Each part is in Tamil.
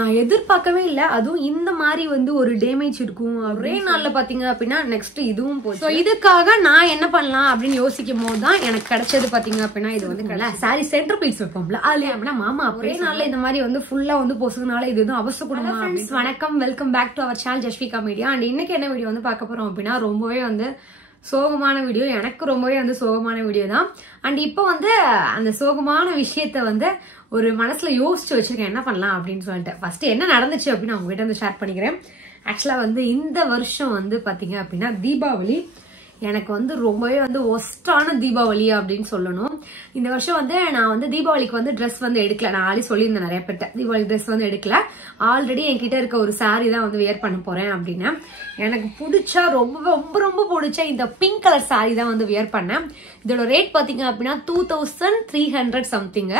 நான் எதிர்பார்க்கவே இல்லை. அதுவும் இந்த மாதிரி வந்து ஒரு டேமேஜ் இருக்கும் ஒரே நாள்ல பாத்தீங்க அப்படின்னா நெக்ஸ்ட் இதுவும் போச்சு. இதுக்காக நான் என்ன பண்ணலாம் அப்படின்னு யோசிக்கும் போது தான் எனக்கு கிடைச்சது பாத்தீங்க அப்படின்னா இது வந்து சாரி சென்டர் பீஸ் வைப்போம்ல அதுல அப்படின்னா மாமா ஒரே நாள்ல இந்த மாதிரி வந்து ஃபுல்லா வந்து பொசுனால இது வந்து அவசரப்படும். வணக்கம், welcome back to our channel Jasvika media. And இன்னைக்கு என்ன வீடியோ வந்து பார்க்க போறோம் அப்படின்னா ரொம்பவே வந்து சோகமான வீடியோ. எனக்கு ரொம்பவே வந்து சோகமான வீடியோ தான். அண்ட் இப்போ வந்து அந்த சோகமான விஷயத்த வந்து ஒரு மனசுல யோசிச்சு வச்சிருக்கேன் என்ன பண்ணலாம் அப்படின்னு சொல்லிட்டு. ஃபர்ஸ்ட் என்ன நடந்துச்சு அப்படின்னு உங்ககிட்ட வந்து ஷேர் பண்ணிக்கிறேன். ஆக்சுவலா வந்து இந்த வருஷம் வந்து பாத்தீங்க அப்படின்னா தீபாவளி எனக்கு வந்து ரொம்பவே வந்து ஒஸ்டான தீபாவளி அப்படின்னு சொல்லணும். இந்த வருஷம் வந்து நான் வந்து தீபாவளிக்கு வந்து ட்ரெஸ் வந்து எடுக்கல. நான் ஆல்ரெடி சொல்லியிருந்தேன் நிறைய பேர்ட்ட தீபாவளி ட்ரெஸ் வந்து எடுக்கல. ஆல்ரெடி என்கிட்ட இருக்க ஒரு சாரி தான் வந்து வியர் பண்ண போறேன் அப்படின்னு. எனக்கு பிடிச்சா ரொம்ப ரொம்ப ரொம்ப பிடிச்ச இந்த பிங்க் கலர் சாரி தான் வந்து வியர் பண்ணேன். இதோட ரேட் பாத்தீங்க அப்படின்னா 2300 சம்திங்.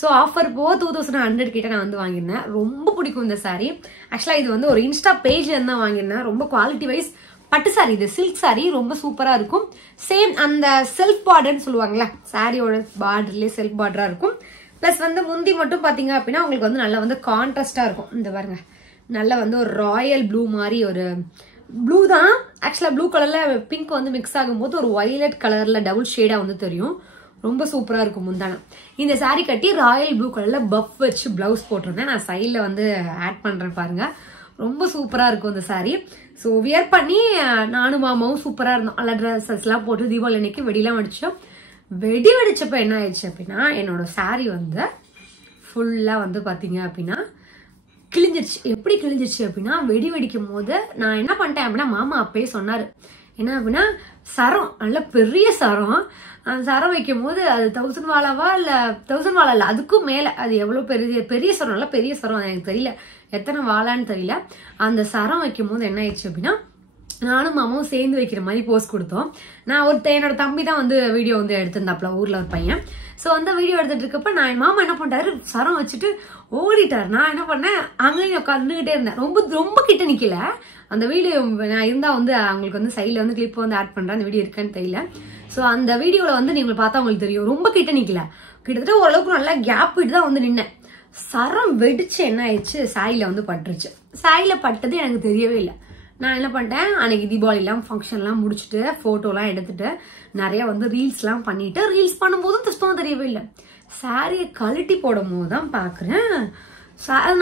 ஸோ ஆஃபர் போ 2100 கிட்ட நான் வந்து வாங்கியிருந்தேன். ரொம்ப பிடிக்கும் இந்த சாரி. ஆக்சுவலா இது வந்து ஒரு இன்ஸ்டா பேஜ்ல இருந்து தான் வாங்கியிருந்தேன். ரொம்ப குவாலிட்டி வைஸ் பட்டு சாரி, இது சில்க் சாரி, ரொம்ப சூப்பரா இருக்கும். சேம் அந்த செல்ஃப் பார்டர்னு சொல்லுவாங்கல்ல, சாரியோட பார்டர்லயே செல்ஃப் பார்டரா இருக்கும். பிளஸ் வந்து முந்தி மட்டும் பாத்தீங்க அப்படின்னா உங்களுக்கு வந்து நல்லா வந்து கான்ட்ராஸ்டா இருக்கும். இந்த பாருங்க, நல்லா வந்து ஒரு ராயல் ப்ளூ மாதிரி ஒரு ப்ளூ தான். ஆக்சுவலா ப்ளூ கலர்ல பிங்க் வந்து மிக்ஸ் ஆகும்போது ஒரு வயலட் கலர்ல டபுள் ஷேடா வந்து தெரியும். ரொம்ப சூப்பரா இருக்கும் முந்தானம். இந்த சாரி கட்டி ராயல் ப்ளூ கலர்ல பஃப் வச்சு பிளவுஸ் போட்டிருந்தேன். நான் சைட்ல வந்து ஆட் பண்றேன் பாருங்க. ரொம்ப சூப்பரா இருக்கும் இந்த சாரி. ஸோ வியர் பண்ணி நானும் மாமாவும் சூப்பரா இருந்தோம். நல்ல ட்ரெஸ்ஸஸ் எல்லாம் போட்டு தீபாவளி அன்னைக்கு வெடிலாம் வெடிச்சோம். வெடி வெடிச்சப்ப என்ன ஆயிடுச்சு அப்படின்னா என்னோட சாரி வந்து ஃபுல்லா வந்து பாத்தீங்க அப்படின்னா கிழிஞ்சிருச்சு. எப்படி கிழிஞ்சிருச்சு அப்படின்னா வெடி வெடிக்கும் போது நான் என்ன பண்ணிட்டேன் அப்படின்னா மாமா அப்பயே சொன்னாரு என்ன அப்படின்னா சரம், நல்ல பெரிய சரம். அந்த சரம் வைக்கும் போது அது 1000 வாழாவா இல்ல 1000 வாழா இல்ல அதுக்கும் மேல, அது எவ்வளவு பெரிய பெரிய சரம், நல்ல பெரிய சரம். எனக்கு தெரியல எத்தனை வாழான்னு தெரியல. அந்த சரம் வைக்கும் போது என்ன ஆயிடுச்சு அப்படின்னா நானும் மாமாவும் சேர்ந்து வைக்கிற மாதிரி போஸ்ட் கொடுத்தோம். நான் என்னோட தம்பி தான் வந்து வீடியோ வந்து எடுத்திருந்தாப்ல, ஊர்ல ஒரு பையன். ஸோ அந்த வீடியோ எடுத்துட்டு இருக்கப்ப நான் மாமா என்ன பண்ணிட்டாரு, சரம் வச்சுட்டு ஓடிட்டாரு. நான் என்ன பண்ணேன், அங்கேயும் உட்காந்துக்கிட்டே இருந்தேன். ரொம்ப ரொம்ப கிட்ட நிக்கல. அந்த வீடியோ நான் இருந்தா வந்து அவங்களுக்கு வந்து சைட்ல வந்து கிளிப் வந்து ஆட் பண்றேன். அந்த வீடியோ இருக்கான்னு தெரியல. ஸோ அந்த வீடியோல வந்து நீங்க பார்த்தா உங்களுக்கு தெரியும், ரொம்ப கிட்ட நிக்கல, கிட்டத்தட்ட ஓரளவுக்கு நல்லா கேப் விட்டு தான் வந்து நின்னேன். சரம் வெடிச்சு என்ன ஆயிடுச்சு, சாயில வந்து பட்டுருச்சு. சாயில பட்டது எனக்கு தெரியவே இல்லை. நான் என்ன பண்ணிட்டேன், அன்னைக்கு தீபாவளி எல்லாம் ஃபங்க்ஷன் எல்லாம் முடிச்சுட்டு போட்டோ எல்லாம் எடுத்துட்டு நிறைய வந்து ரீல்ஸ் எல்லாம் பண்ணிட்டு, ரீல்ஸ் பண்ணும்போதும் சுத்தம் தெரியவே இல்லை. சாரியை கழட்டி போடும் போது தான் பாக்குறேன்.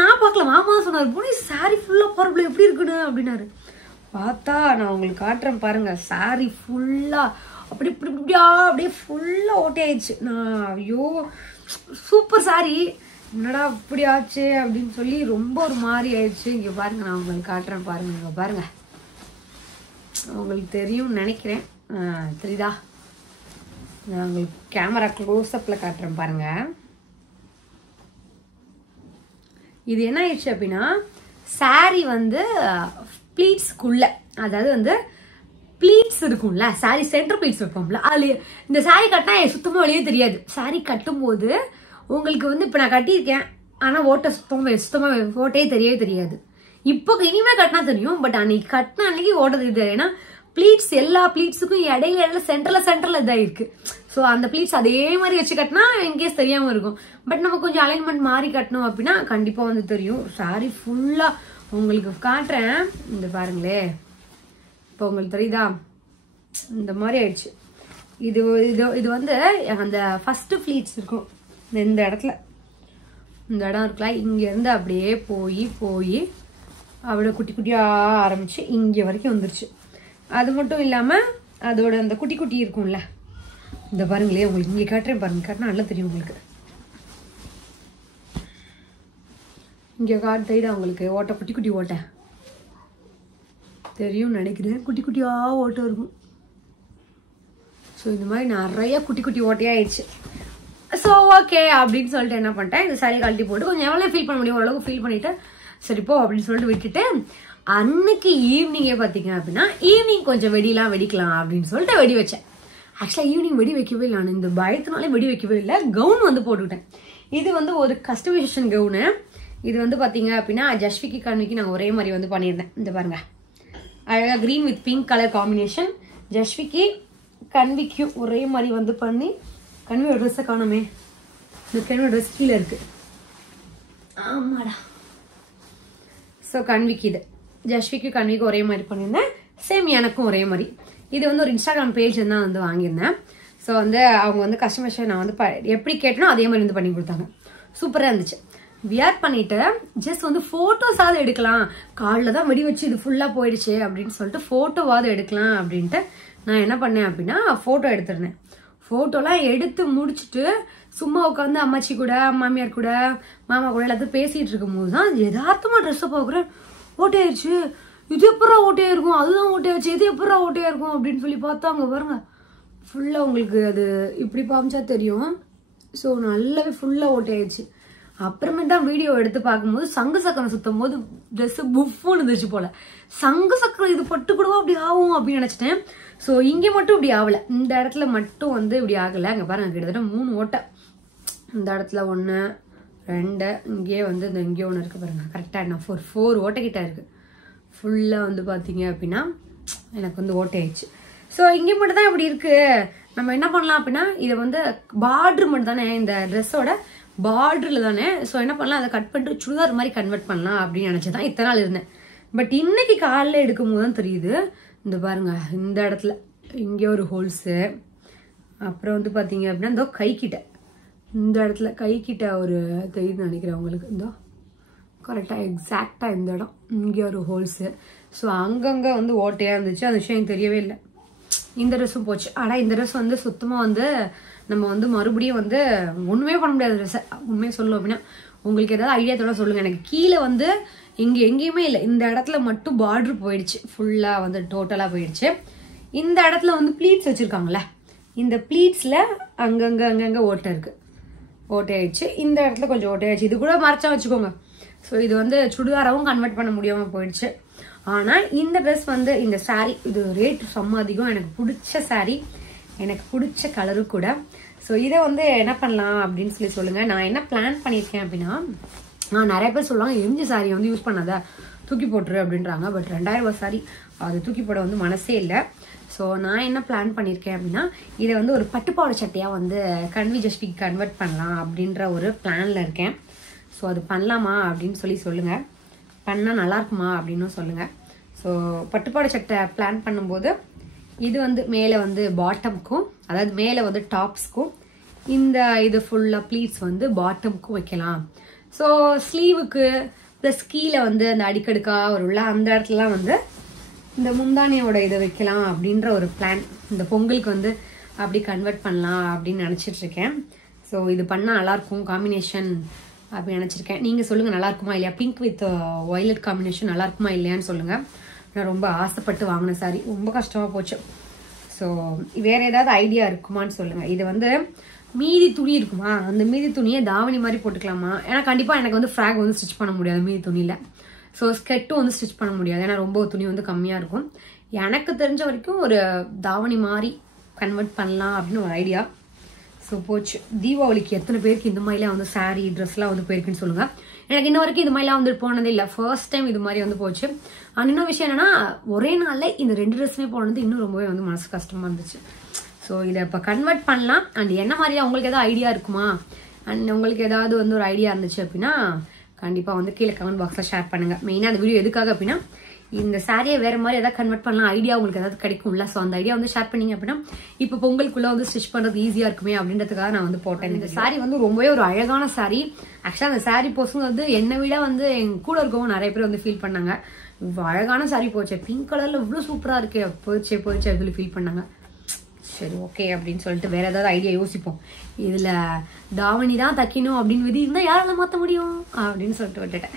நான் பார்க்கல, மாமா சொன்னாரு போனி சாரி ஃபுல்லா போறப்பல எப்படி இருக்குன்னு அப்படின்னாரு. பார்த்தா நான் உங்களுக்கு காட்டுறேன் பாருங்க. சாரி ஃபுல்லா அப்படி இப்படி இப்படியா அப்படியே ஃபுல்லா ஓட்டி ஆயிடுச்சு. நான் ஐயோ சூப்பர் சாரி, என்னடா இப்படி ஆச்சு அப்படின்னு சொல்லி ரொம்ப ஒரு மாதிரி ஆயிடுச்சு. இங்க பாருங்க, நான் உங்களுக்கு காட்டுறேன் பாருங்க. இங்க பாருங்க, உங்களுக்கு தெரியும் நினைக்கிறேன். தெரியுதா? நான் உங்களுக்கு கேமரா க்ளோஸ் அப்ல காட்டுறேன் பாருங்க. இது என்ன ஆயிடுச்சு அப்படின்னா சாரி வந்து ப்ளீட்ஸ்க்குள்ள, அதாவது வந்து ப்ளீட்ஸ் இருக்கும்ல, சாரி சென்டர் ப்ளீட்ஸ் வைப்போம்ல, அதுல இந்த சாரி கட்டினா சுத்தமா வெளியே தெரியாது. சாரி கட்டும் போது உங்களுக்கு வந்து இப்ப நான் கட்டியிருக்கேன், ஆனா ஓட்ட சுத்தமா ஓட்டையே தெரியவே தெரியாது. இப்போ இனிமே கட்டினா தெரியும், பட் அன்னைக்கு கட்டின அன்னைக்கு ஓட்ட தெரியாது. ஏன்னா ப்ளீட்ஸ் எல்லா ப்ளீட்ஸுக்கும் இடையில சென்டர்ல இதாயிருக்கு. ஸோ அந்த ப்ளீட்ஸ் அதே மாதிரி வச்சு கட்டினா இன்கேஸ் தெரியாம இருக்கும். பட் நம்ம கொஞ்சம் அலைன்மெண்ட் மாறி கட்டணும் அப்படின்னா கண்டிப்பா வந்து தெரியும். சாரி ஃபுல்லா உங்களுக்கு காட்டுறேன், இந்த பாருங்களே. இப்போ உங்களுக்கு தெரியுதா, இந்த மாதிரி ஆயிடுச்சு. இது வந்து அந்த ஃபர்ஸ்ட் ப்ளீட்ஸ் இருக்கும் இந்த இடத்துல, இந்த இடம் இருக்குல்ல, இங்க இருந்து அப்படியே போய் அப்படியே குட்டி குட்டியா ஆரம்பிச்சு இங்க வரைக்கும் வந்துருச்சு. அது மட்டும் இல்லாம அதோட அந்த குட்டி குட்டி இருக்கும்ல, இந்த பாருங்களே, உங்களுக்கு இங்க காட்டுறேன் பாருங்க, காட்டினா நல்லா தெரியும் உங்களுக்கு. இங்க காட்டுதா உங்களுக்கு ஓட்ட, குட்டி குட்டி ஓட்ட தெரியும் நினைக்கிறேன். குட்டி குட்டியா ஓட்ட இருக்கும். ஸோ இந்த மாதிரி நிறைய குட்டி குட்டி ஓட்டையா ஆயிடுச்சு. ஸோ ஓகே அப்படின்னு சொல்லிட்டு என்ன பண்ணிட்டேன், இந்த சாரி கழட்டி போட்டு கொஞ்சம் எவ்வளோ ஃபீல் பண்ண முடியும் ஓரளவுக்கு ஃபீல் பண்ணிட்டு சரி போ அப்படின்னு சொல்லிட்டு விட்டுட்டு, அன்னைக்கு ஈவினிங்கே பார்த்தீங்க அப்படின்னா ஈவினிங் கொஞ்சம் வெடிலாம் வெடிக்கலாம் அப்படின்னு சொல்லிட்டு வெடி வச்சேன். ஆக்சுவலாக ஈவினிங் வெடி வைக்கவே இல்லை. நான் இந்த பயத்தினாலே வெடி வைக்கவே இல்லை. கவுன் வந்து போட்டுக்கிட்டேன். இது வந்து ஒரு கஸ்டமைசேஷன் கவுனு. இது வந்து பார்த்தீங்க அப்படின்னா ஜஸ்விக்கு கண்விக்கு நான் ஒரே மாதிரி வந்து பண்ணியிருந்தேன். இந்த பாருங்க, அழகாக green with pink colour combination. ஜஸ்விக்கு கண்விக்கும் ஒரே மாதிரி வந்து பண்ணி, கண்வியோட ட்ரெஸ்ஸை காணுமே, இந்த கண்வியோட ட்ரெஸ் கீழே இருக்கு. ஆமாடா, ஸோ கன்விக்கு இது ஜஸ்விக்கு கன்விக்கு ஒரே மாதிரி பண்ணியிருந்தேன். சேம் எனக்கும் ஒரே மாதிரி. இது வந்து ஒரு இன்ஸ்டாகிராம் பேஜ் தான் வந்து வாங்கியிருந்தேன். ஸோ வந்து அவங்க வந்து கஸ்டமர்ஸ் நான் வந்து எப்படி கேட்டனோ அதே மாதிரி வந்து பண்ணி கொடுத்தாங்க. சூப்பராக இருந்துச்சு. வியர் பண்ணிட்டு ஜஸ்ட் வந்து ஃபோட்டோஸாவது எடுக்கலாம், காலில் தான் வெடி வச்சு இது ஃபுல்லாக போயிடுச்சு அப்படின்னு சொல்லிட்டு ஃபோட்டோவாவது எடுக்கலாம் அப்படின்ட்டு நான் என்ன பண்ணேன் அப்படின்னா ஃபோட்டோ எடுத்துருந்தேன். ஃபோட்டோலாம் எடுத்து முடிச்சுட்டு சும்மா உட்காந்து அம்மாச்சி கூட மாமியார் கூட மாமா கூட எல்லாத்தையும் பேசிட்டு இருக்கும் போது தான் யதார்த்தமாக ட்ரெஸ்ஸை பார்க்குறேன், ஓட்டையாயிருச்சு. இது எப்படா ஓட்டையா இருக்கும், அதுதான் ஓட்டையாச்சு, இது எப்படா ஓட்டையா இருக்கும் அப்படின்னு சொல்லி பார்த்தா அங்கே பாருங்க ஃபுல்லாக உங்களுக்கு அது இப்படி பாமிச்சா தெரியும். ஸோ நல்லாவே ஃபுல்லாக ஓட்டையாயிடுச்சு. அப்புறமே தான் வீடியோ எடுத்து பார்க்கும்போது சங்கு சக்கரம் சுத்தும் போது ட்ரெஸ் புஃப்னு இருந்துச்சு போல. சங்கு சக்கரம் இது பட்டு கூடவா அப்படி ஆகும் அப்படின்னு நினைச்சிட்டேன். ஸோ இங்கே மட்டும் இப்படி ஆகலை, இந்த இடத்துல மட்டும் வந்து இப்படி ஆகலை. அங்கே பாருங்க கிட்டத்தட்ட 3 ஓட்டை. இந்த இடத்துல 1 2 இங்கே வந்து இந்த இங்கே ஒன்று இருக்குது பாருங்க. கரெக்டாக என்ன 4 ஓட்டை கிட்ட இருக்குது. ஃபுல்லாக வந்து பார்த்தீங்க அப்படின்னா எனக்கு வந்து ஓட்டையாயிடுச்சு. ஸோ இங்கே மட்டும் தான் இப்படி இருக்குது. நம்ம என்ன பண்ணலாம் அப்படின்னா இதை வந்து பார்டர் மட்டும் தானே, இந்த ட்ரெஸ்ஸோட பார்டரில் தானே. ஸோ என்ன பண்ணலாம், அதை கட் பண்ணிட்டு சுடிதார் மாதிரி கன்வெர்ட் பண்ணலாம் அப்படின்னு நினச்சதான் இத்தனை நாள் இருந்தேன். பட் இன்னைக்கு காலையில் எடுக்கும் போது தான் தெரியுது. இந்த பாருங்க இந்த இடத்துல இங்கே ஒரு ஹோல்ஸு, அப்புறம் வந்து பார்த்தீங்க அப்படின்னா இந்த கைக்கிட்ட இந்த இடத்துல கைக்கிட்ட ஒரு தெரியுதுன்னு நினைக்கிறேன் உங்களுக்கு. இந்த கரெக்டாக எக்ஸாக்டாக இந்த இடம் இங்கே ஒரு ஹோல்ஸு. ஸோ அங்கங்கே வந்து ஓட்டையாக இருந்துச்சு. அந்த விஷயம் எனக்கு தெரியவே இல்லை. இந்த ட்ரெஸ்ஸும் போச்சு. ஆனால் இந்த ட்ரெஸ் வந்து சுத்தமாக வந்து நம்ம வந்து மறுபடியும் வந்து ஒன்றுமே பண்ண முடியாது ட்ரெஸ்ஸை. உண்மையை சொல்லணும் அப்படின்னா உங்களுக்கு ஏதாவது ஐடியா தோட சொல்லுங்கள். எனக்கு கீழே வந்து இங்கே எங்கேயுமே இல்லை, இந்த இடத்துல மட்டும் பார்டர் போயிடுச்சு, ஃபுல்லாக வந்து டோட்டலாக போயிடுச்சு. இந்த இடத்துல வந்து ப்ளீட்ஸ் வச்சுருக்காங்களே, இந்த ப்ளீட்ஸில் அங்கங்கே ஓட்டை இருக்குது, ஓட்டையாயிடுச்சு. இந்த இடத்துல கொஞ்சம் ஓட்டையாயிடுச்சு. இது கூட மறைச்சா வச்சுக்கோங்க. ஸோ இது வந்து சுடிதாராகவும் கன்வெர்ட் பண்ண முடியாமல் போயிடுச்சு. ஆனால் இந்த ட்ரெஸ் வந்து இந்த சாரீ இது ரேட் செம்ம அதிகம். எனக்கு பிடிச்ச சாரீ, எனக்கு பிடிச்ச கலரும் கூட. ஸோ இதை வந்து என்ன பண்ணலாம் அப்படின்னு சொல்லி சொல்லுங்கள். நான் என்ன பிளான் பண்ணியிருக்கேன் அப்படின்னா, நான் நிறைய பேர் சொல்லுவாங்க எம்ஜி சாரியை வந்து யூஸ் பண்ணாத தூக்கி போட்டுரு அப்படின்றாங்க. பட் 2000 ரூபாய் சாரி அது தூக்கி போட வந்து மனசே இல்லை. ஸோ நான் என்ன பிளான் பண்ணியிருக்கேன் அப்படின்னா இதை வந்து ஒரு பட்டுப்பாவாடை சட்டையாக வந்து கன்வி ஜஸ்விக்கு கன்வெர்ட் பண்ணலாம் அப்படின்ற ஒரு பிளானில் இருக்கேன். ஸோ அது பண்ணலாமா அப்படின்னு சொல்லி சொல்லுங்கள். பண்ணால் நல்லாயிருக்குமா அப்படின்னு சொல்லுங்கள். ஸோ பட்டுப்பாவாடை சட்டை பிளான் பண்ணும்போது இது வந்து மேலே வந்து பாட்டம்க்கும், அதாவது மேலே வந்து டாப்ஸ்க்கும், இந்த இது ஃபுல்லாக ப்ளீட்ஸ் வந்து பாட்டம்க்கும் வைக்கலாம். ஸோ ஸ்லீவுக்கு ப்ளஸ் கீழே வந்து அந்த அடிக்கடுக்காக வரும்ல அந்த இடத்துலலாம் வந்து இந்த முந்தானியோட இதை வைக்கலாம் அப்படின்ற ஒரு பிளான். இந்த பொங்கலுக்கு வந்து அப்படி கன்வெர்ட் பண்ணலாம் அப்படின்னு நினச்சிட்ருக்கேன். ஸோ இது பண்ணால் நல்லாயிருக்கும் காம்பினேஷன் அப்படின்னு நினச்சிருக்கேன். நீங்கள் சொல்லுங்கள் நல்லா இருக்குமா இல்லையா? பிங்க் வித் வயலட் காம்பினேஷன் நல்லா இருக்குமா இல்லையான்னு சொல்லுங்கள். நான் ரொம்ப ஆசைப்பட்டு வாங்கின சாரி, ரொம்ப கஷ்டமாக போச்சு. ஸோ வேறு ஏதாவது ஐடியா இருக்குமான்னு சொல்லுங்கள். இது வந்து மீதி துணி இருக்குமா, அந்த மீதி துணியை தாவணி மாதிரி போட்டுக்கலாமா? ஏன்னா கண்டிப்பாக எனக்கு வந்து ஃப்ராக் வந்து ஸ்டிச் பண்ண முடியாது மீதி துணியில். ஸோ ஸ்கெட்டும் வந்து ஸ்டிச் பண்ண முடியாது, ஏன்னா ரொம்ப துணி வந்து கம்மியாக இருக்கும். எனக்கு தெரிஞ்ச வரைக்கும் ஒரு தாவணி மாதிரி கன்வெர்ட் பண்ணலாம் அப்படின்னு ஒரு ஐடியா. ஸோ போச்சு. தீபாவளிக்கு எத்தனை பேருக்கு இந்த மாதிரிலாம் வந்து சாரீ ட்ரெஸ்லாம் வந்து போயிருக்குன்னு சொல்லுங்கள். எனக்கு இன்ன வரைக்கும் இது மாதிரிலாம் வந்து போனதே இல்லை, ஃபர்ஸ்ட் டைம் இது மாதிரி வந்து போச்சு. அண்ட் இன்னொரு விஷயம் என்னன்னா ஒரே நாளில் இந்த 2 ட்ரெஸ்ஸுமே போனது இன்னும் ரொம்பவே வந்து மனசு கஷ்டமாக இருந்துச்சு. ஸோ இதை இப்போ கன்வெர்ட் பண்ணலாம். அண்ட் என்ன மாதிரியா உங்களுக்கு ஏதாவது ஐடியா இருக்குமா, அண்ட் உங்களுக்கு ஏதாவது வந்து ஒரு ஐடியா இருந்துச்சு அப்படின்னா கண்டிப்பாக வந்து கீழே கமெண்ட் பாக்ஸில் ஷேர் பண்ணுங்கள். மெயினாக அந்த வீடியோ எதுக்காக அப்படின்னா இந்த சாரியை வேறு மாதிரி ஏதாவது கன்வெர்ட் பண்ணலாம் ஐடியா உங்களுக்கு ஏதாவது கிடைக்கும்ல. ஸோ அந்த ஐடியா வந்து ஷேர் பண்ணிங்க அப்படின்னா இப்போ பொங்கலுக்குள்ளே வந்து ஸ்டிச் பண்ணுறது ஈஸியாக இருக்குமே அப்படின்றதுக்காக நான் வந்து போட்டேன். இந்த சாரி வந்து ரொம்பவே ஒரு அழகான சாரி. ஆக்சுவலாக அந்த சாரி போஸுங்க வந்து என்னை விட வந்து எங்கள் கூட இருக்கவும் நிறைய பேர் வந்து ஃபீல் பண்ணாங்க, அழகான சாரி போச்சு, பிங்க் கலரில் இவ்வளோ சூப்பராக இருக்கே, போச்சு அப்படின்னு ஃபீல் பண்ணாங்க. சரி ஓகே அப்படின்னு சொல்லிட்டு வேற ஏதாவது ஐடியா யோசிப்போம். இதில் தாவணி தான் தைக்கணும் அப்படின்னு விதி இருந்தால் யாரால மாற்ற முடியும் அப்படின்னு சொல்லிட்டு விட்டுட்டேன்.